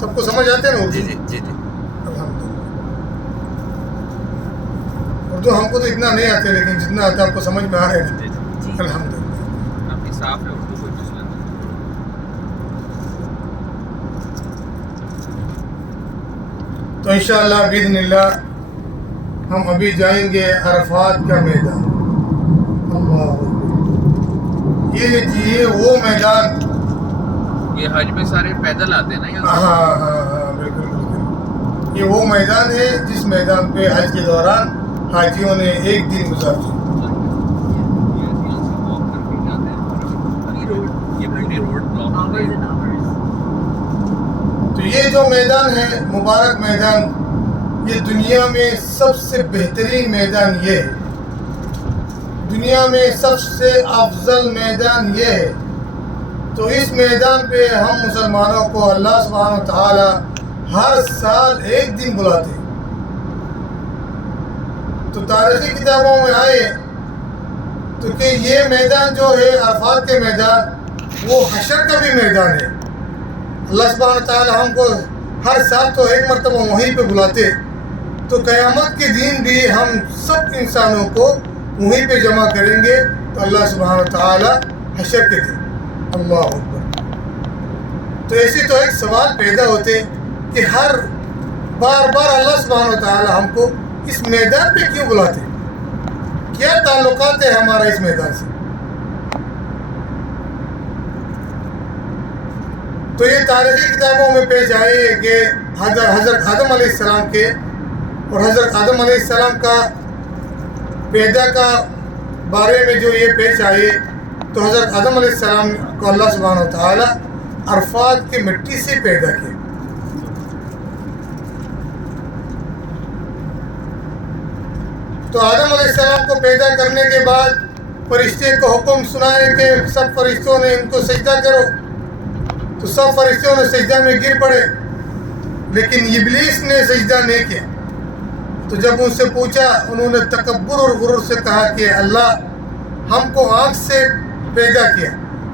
سب کو سمجھ آتے ہیں نا اردو؟ جی جی جی جی الحمدللہ. اردو ہم کو تو اتنا نہیں آتے لیکن جتنا آتا ہے آپ کو سمجھ میں آ رہے ہیں. جی الحمدللہ. آپ کی صاف ہے اردو کوئی مسئلہ نہیں. تو انشاءاللہ باذن اللہ ہم ابھی جائیں گے عرفات کا میدان. اللہ اکبر. یہ وہ میدان. یہ حج میں سارے پیدل آتے ہیں نا ہاں یہاں ہاں ہاں بالکل بالکل. یہ وہ میدان ہے جس میدان پہ حج کے دوران حاجیوں نے ایک دن گزارا. یہاں سے واک کر کے جاتے ہیں. یہ پوری روڈ بلاک ہو گئی. تو یہ جو میدان ہے مبارک میدان یہ دنیا میں سب سے بہترین میدان یہ ہے. دنیا میں سب سے افضل میدان یہ ہے. تو اس میدان پہ ہم مسلمانوں کو اللہ سبحانہ و تعالی ہر سال ایک دن بلاتے ہیں. تو تاریخی کتابوں میں آئے تو کہ یہ میدان جو ہے عرفات کے میدان وہ حشر کا بھی میدان ہے. اللہ سبحانہ تعالی ہم کو ہر سال تو ایک مرتبہ وہیں پہ بلاتے. تو قیامت کے دن بھی ہم سب انسانوں کو وہیں پہ جمع کریں گے. تو اللہ سبحانہ تعالی حشر کے دن. اللہ اکبر. تو ایسے تو ایک سوال پیدا ہوتے کہ ہر بار اللہ سبحانہ تعالی ہم کو اس میدان پہ کیوں بلاتے؟ کیا تعلقات ہے ہمارا اس میدان سے؟ تو یہ تاریخی کتابوں میں پیش آئے کہ حضرت آدم علیہ السلام کے اور حضرت آدم علیہ السلام کا پیدا کا بارے میں جو یہ پیش آئے تو حضرت آدم علیہ السلام کو اللہ سبحانہ و تعالی عرفات کی مٹی سے پیدا کیا. تو آدم علیہ السلام کو پیدا کرنے کے بعد فرشتے کو حکم سنائے کہ سب فرشتوں نے ان کو سجدہ کرو. تو سب فرشتوں نے سجدہ میں گر پڑے لیکن ابلیس نے سجدہ نہیں کیا. تو جب ان سے پوچھا انہوں نے تکبر اور غرور سے کہا کہ اللہ ہم کو آنکھ سے پیدا کیا,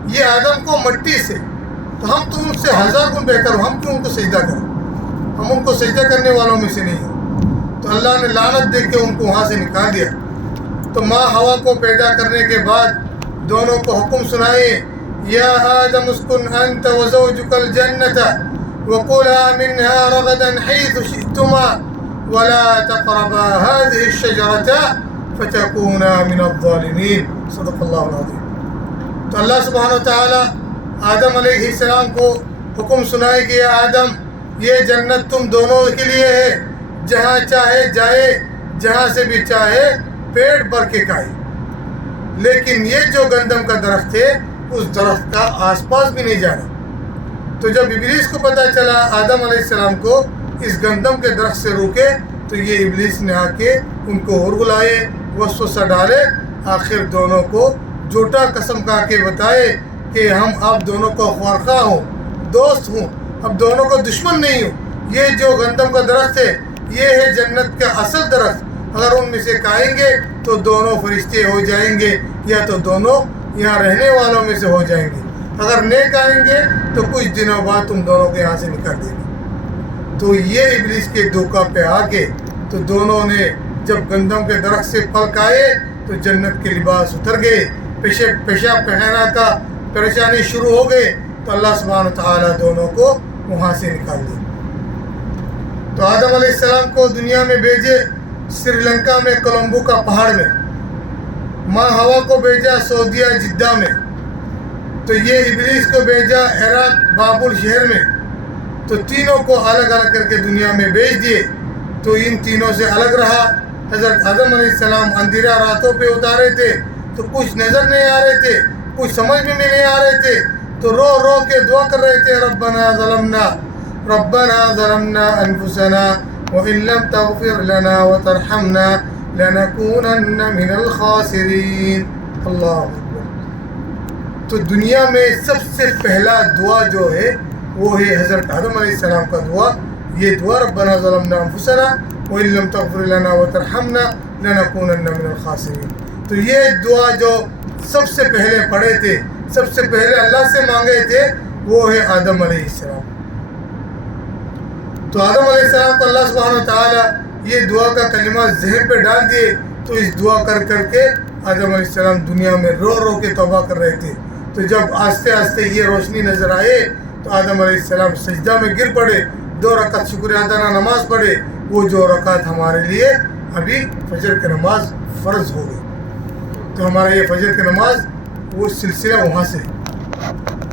یہ آدم کو مٹی سے, تو ہم تم سے 1000 گنا بہتر ہو, ہم کیوں ان کو سجدہ کریں؟ ہم ان کو سجدہ کرنے والوں میں سے نہیں ہیں. تو اللہ نے لعنت دے کے ان کو وہاں سے نکال دیا. تو ماں ہوا کو پیدا کرنے کے بعد دونوں کو حکم سنائے یا آدم اسکن انت وزوجک الجنت وکلا منها رغدا حیث شئتما ولا تقربا هذه الشجرة فتكونا من الظالمین. صدق اللہ العظیم. تو اللہ سبحانہ و تعالی آدم علیہ السلام کو حکم سنائے کہ یا آدم یہ جنت تم دونوں کے لیے ہے, جہاں چاہے جائے, جہاں سے بھی چاہے پیٹ بھر کے کھائے, لیکن یہ جو گندم کا درخت ہے اس درخت کا آس پاس بھی نہیں جانا. تو جب ابلیس کو پتہ چلا آدم علیہ السلام کو اس گندم کے درخت سے روکے تو یہ ابلیس نے آ کے ان کو اور بلائے, وسوسہ ڈالے, آخر دونوں کو جھوٹا قسم کھا کے بتائے کہ ہم آپ دونوں کو خواخواہ ہوں, دوست ہوں, اب دونوں کو دشمن نہیں ہوں. یہ جو گندم کا درخت ہے یہ ہے جنت کا اصل درخت, اگر ان میں سے کھائیں گے تو دونوں فرشتے ہو جائیں گے یا تو دونوں یہاں رہنے والوں میں سے ہو جائیں گے, اگر نہیں کھائیں گے تو کچھ دنوں بعد تم دونوں کو یہاں سے نکال دیں گے. تو یہ ابلیس کے دھوکہ پہ آ کے تو دونوں نے جب گندم کے درخت سے پھل کھائے تو جنت کے لباس اتر گئے, پیشاب پخانہ کا پریشانی شروع ہو گئے. تو اللہ سبحانہ تعالیٰ دونوں کو وہاں سے نکال دیا. تو آدم علیہ السلام کو دنیا میں بھیجے سری لنکا میں کولمبو کا پہاڑ میں, ماں ہوا کو بھیجا سعودیہ جدہ میں, تو یہ ابلیس کو بھیجا عراق بابل شہر میں. تو تینوں کو الگ الگ کر کے دنیا میں بھیج دیے. تو ان تینوں سے الگ رہا. حضرت آدم علیہ السلام اندھیرا راتوں پہ اتارے تھے تو کچھ نظر نہیں آ رہے تھے, کچھ سمجھ میں نہیں آ رہے تھے, تو رو رو کے دعا کر رہے تھے ربنا ظلمنا انفسنا وان لم تغفر لنا وترحمنا لنكونن من الخاسرین. اللہ اکبر. تو دنیا میں سب سے پہلا دعا جو ہے وہ ہے حضرت آدم علیہ السلام کا دعا. یہ دعا ربنا ظلمنا انفسنا وان لم تغفر لنا وترحمنا لنكونن من الخاسرین. تو یہ دعا جو سب سے پہلے پڑھے تھے, سب سے پہلے اللہ سے مانگے تھے, وہ ہے آدم علیہ السلام. تو آدم علیہ السلام کو اللہ سبحانہ وتعالی یہ دعا کا کلمہ ذہن پہ ڈال دیے، تو اس دعا کر کر کے آدم علیہ السلام دنیا میں رو رو کے توبہ کر رہے تھے. تو جب آہستہ آہستہ یہ روشنی نظر آئے تو آدم علیہ السلام سجدہ میں گر پڑے، 2 رکعت شکر ادا نماز پڑھے. وہ جو رکعت ہمارے لیے ابھی فجر کی نماز فرض ہو گئی. تو ہمارا یہ فجر کی نماز وہ سلسلہ وہاں سے ہے.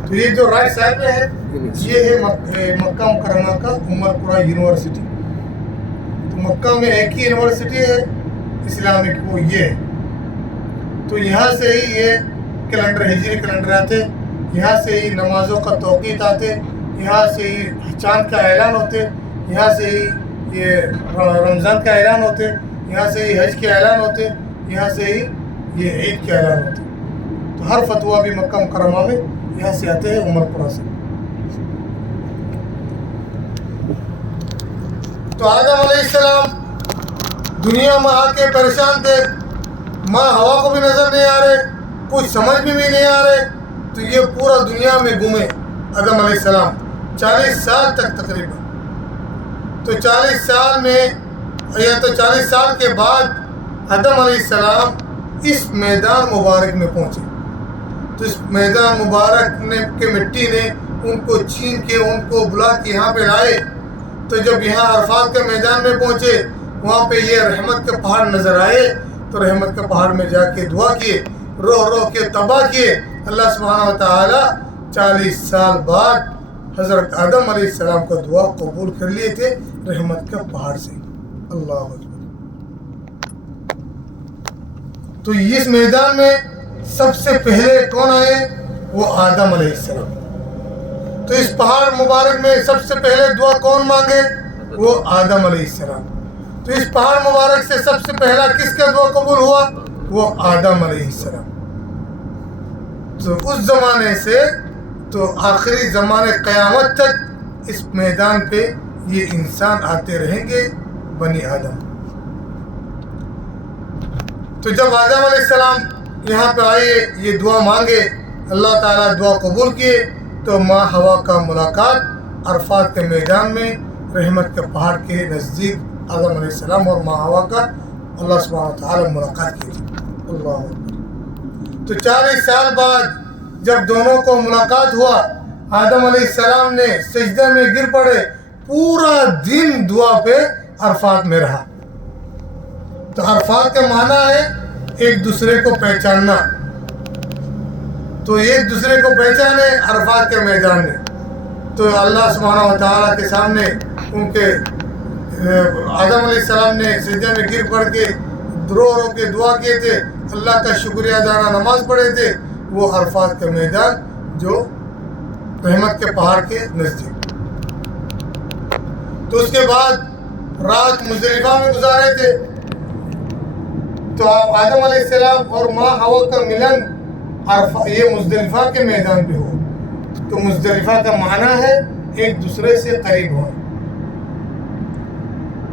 تو یہ جو رائٹ سائڈ میں ہے یہ ہے مکہ مکرمہ کا عمر پورہ یونیورسٹی. تو مکہ میں ایک ہی یونیورسٹی ہے اسلامک، وہ یہ ہے. تو یہاں سے ہی یہ کیلنڈر ہجری کیلنڈر آتے، یہاں سے ہی نمازوں کا توقیت آتے، یہاں سے ہی چاند کا اعلان ہوتے، یہاں سے ہی یہ رمضان کا اعلان ہوتے، یہاں سے ہی حج کے اعلان ہوتے، یہاں سے ہی یہ عید کے اعلان ہوتے. تو ہر فتویٰ بھی مکہ مکرمہ میں یہاں سے آتے ہیں عمر پورہ سے. تو آدم علیہ السلام دنیا میں آ کے پریشان تھے، ماں ہوا کو بھی نظر نہیں آ رہے، کچھ سمجھ میں بھی نہیں آ رہے. تو یہ پورا دنیا میں گھومے آدم علیہ السلام 40 سال تک تقریباً. تو 40 سال میں یا تو 40 سال کے بعد آدم علیہ السلام اس میدان مبارک میں پہنچے. تو اس میدان مبارک کے مٹی نے ان کو چھین کے ان کو بلا کے یہاں پہ لائے. تو جب یہاں عرفات کے میدان میں پہنچے وہاں پہ یہ رحمت کے پہاڑ نظر آئے. تو رحمت کے پہاڑ میں جا کے دعا کیے، رو رو کے توبہ کیے. اللہ سبحانہ وتعالی 40 سال بعد حضرت آدم علیہ السلام کا دعا قبول کر لیے تھے رحمت کے پہاڑ سے. اللہ اکبر. تو اس میدان میں سب سے پہلے کون آئے؟ وہ آدم علیہ السلام. تو اس پہاڑ مبارک میں سب سے پہلے دعا کون مانگے؟ وہ آدم علیہ السلام. تو اس پہاڑ مبارک سے سب سے پہلا کس کا دعا قبول ہوا؟ وہ آدم علیہ السلام. تو اس زمانے سے تو آخری زمانے قیامت تک اس میدان پہ یہ انسان آتے رہیں گے، بنی آدم. تو جب آدم علیہ السلام یہاں پہ آئے، یہ دعا مانگے، اللہ تعالیٰ دعا قبول کیے. تو ماں ہوا کا ملاقات عرفات کے میدان میں رحمت کے پہاڑ کے نزدیک آدم علیہ السلام اور ماں ہوا کا اللہ سبحانہ وتعالی ملاقات کی تھی. اللہ اکبر. تو 40 سال بعد جب دونوں کو ملاقات ہوا، آدم علیہ السلام نے سجدہ میں گر پڑے، پورا دن دعا پہ عرفات میں رہا. تو عرفات کا معنی ہے ایک دوسرے کو پہچاننا. تو ایک دوسرے کو پہچانے عرفات کے میدان میں. تو اللہ سبحانہ وتعالی کے سامنے ان کے آدم علیہ السلام نے سجدہ میں گر پڑ کے رو رو کے دعا کیے تھے، اللہ کا شکریہ ادا نماز پڑھے تھے. وہ عرفات کا میدان جو رحمت کے پہاڑ کے نزدیک. تو اس کے بعد رات مزدلفہ میں گزارے تھے. تو آدم علیہ السلام اور ماں ہوا کا ملن یہ مزدلفہ کے میدان پہ ہوا. تو مزدلفہ کا معنی ہے ایک دوسرے سے قریب ہونا.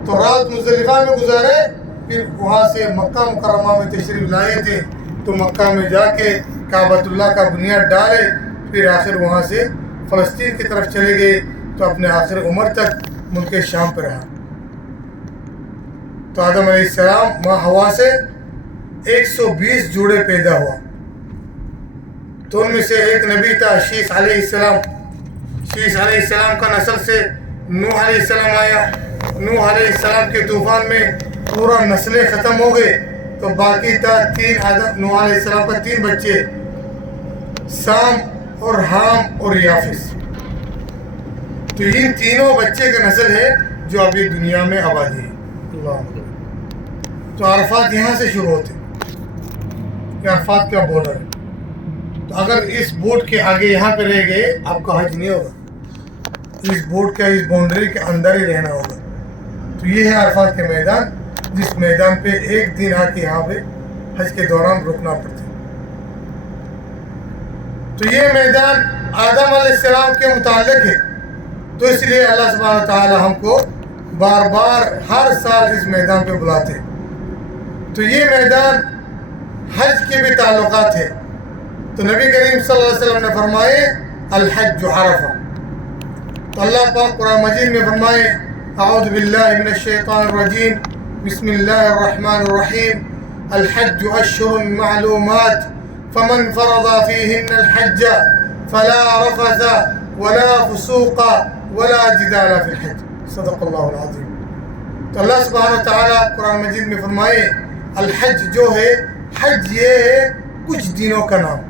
تو رات مزدلفہ میں گزارے، پھر وہاں سے مکہ مکرمہ میں تشریف لائے تھے. تو مکہ میں جا کے کعبۃ اللہ کا بنیاد ڈالے، پھر آخر وہاں سے فلسطین کی طرف چلے گئے. تو اپنے آخر عمر تک ملک شام پہ رہا. تو آدم علیہ السلام ماں ہوا سے 120 جوڑے پیدا ہوا. تو ان میں سے ایک نبی تھا شیث علیہ السلام. شیث علیہ السلام کا نسل سے نوح علیہ السلام آیا. نوح علیہ السلام کے طوفان میں پورا نسلیں ختم ہو گئے. تو باقی تھا 3 آدم نوح علیہ السلام کا 3 بچے، سام اور حام اور یافس. تو ان تینوں بچے کا نسل ہے جو ابھی دنیا میں آبادی ہے. اللہ. تو عرفات یہاں سے شروع ہوتے، یہ عرفات کا بارڈر ہے. تو اگر اس بورڈ کے آگے یہاں پہ رہ گئے آپ کا حج نہیں ہوگا. اس بورڈ کا اس باؤنڈری کے اندر ہی رہنا ہوگا. تو یہ ہے عرفات کے میدان، جس میدان پہ ایک دن آ کے یہاں پہ حج کے دوران رکنا پڑتا ہے. تو یہ میدان آدم علیہ السلام کے متعلق ہے. تو اس لیے اللہ سبحانہ تعالی ہم کو بار بار ہر سال اس میدان پہ بلاتے. تو یہ میدان حج کے بھی تعلقات ہے. تو نبی کریم صلی اللہ علیہ وسلم نے فرمائے الحج عرفہ. تو اللہ پاک قرآن مجید میں فرمائے اعوذ باللہ من الشیطان الرجیم بسم اللہ الرحمن الرحیم الحج اشہر معلومات فمن فرض فیہن الحج فلا رفث ولا فسوق ولا جدال فی الحج صدق اللہ العظیم. تو اللہ سبحانہ و تعالیٰ قرآن مجید میں فرمائے الحج جو ہے حج یہ ہے کچھ دنوں کا نام.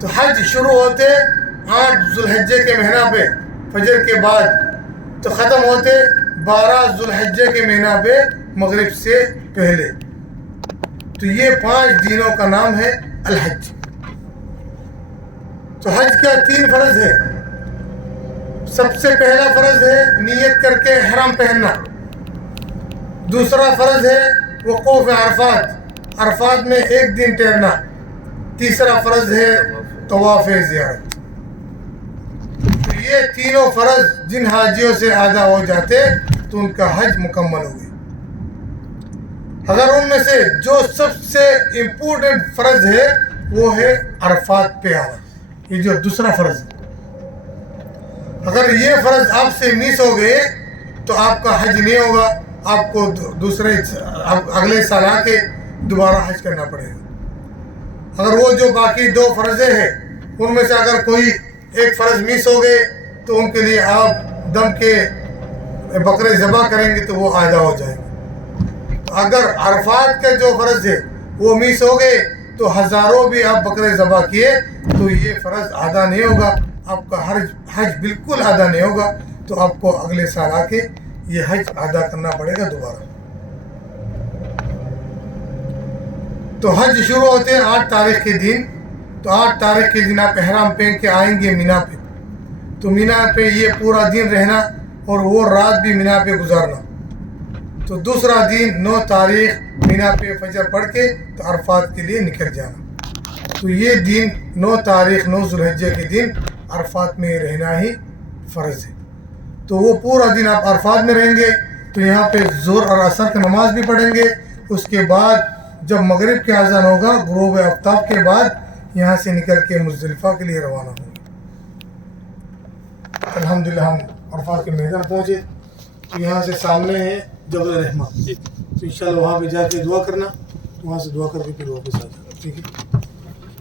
تو حج شروع ہوتے 8 ذوالحجہ کے مہینہ پہ فجر کے بعد تو ختم ہوتے 12 ذوالحجہ کے مہینہ پہ مغرب سے پہلے. تو یہ 5 دنوں کا نام ہے الحج. تو حج کا 3 فرض ہے. سب سے پہلا فرض ہے نیت کر کے احرام پہننا. دوسرا فرض ہے وقوف عرفات میں 1 دن ٹھہرنا. تیسرا فرض ہے طواف زیارت. تو یہ تینوں فرض جن حاجیوں سے ادا ہو جاتے تو ان کا حج مکمل ہو گیا. اگر ان میں سے جو سب سے امپورٹنٹ فرض ہے وہ ہے عرفات پہ آنا, یہ جو دوسرا فرض ہے. اگر یہ فرض آپ سے مس ہو گئے تو آپ کا حج نہیں ہوگا, آپ کو اگلے سال آ کے دوبارہ حج کرنا پڑے گا. اگر وہ جو باقی 2 فرضیں ہیں ان میں سے اگر کوئی ایک فرض مس ہو گئے تو ان کے لیے آپ دم کے بکرے ذبح کریں گے تو وہ ادا ہو جائیں گے. تو اگر عرفات کے جو فرض ہے وہ مس ہو گئے تو ہزاروں بھی آپ بکرے ذبح کیے تو یہ فرض ادا نہیں ہوگا, آپ کا حج بالکل ادا نہیں ہوگا. تو آپ کو اگلے سال آ کے یہ حج ادا کرنا پڑے گا دوبارہ. تو حج شروع ہوتے ہیں 8 تاریخ کے دن. تو 8 تاریخ کے دن آپ احرام پہن کے آئیں گے مینا پہ. تو مینا پہ یہ پورا دن رہنا اور وہ رات بھی مینا پہ گزارنا. تو دوسرا دن 9 تاریخ مینا پہ فجر پڑھ کے تو عرفات کے لیے نکل جانا. تو یہ دن 9 تاریخ 9 ذوالحجہ کے دن عرفات میں رہنا ہی فرض ہے. تو وہ پورا دن آپ عرفات میں رہیں گے. تو یہاں پہ ظہر اور عصر کی نماز بھی پڑھیں گے. اس کے بعد جب مغرب کی اذان ہوگا غروب آفتاب کے بعد یہاں سے نکل کے مزدلفہ کے لیے روانہ ہوں گے. الحمدللہ ہم عرفات کے میدان پہنچے. تو یہاں سے سامنے ہے جبل رحمہ. تو انشاءاللہ وہاں پہ جا کے دعا کرنا, وہاں سے دعا کر کے پھر واپس آ جانا. ٹھیک ہے.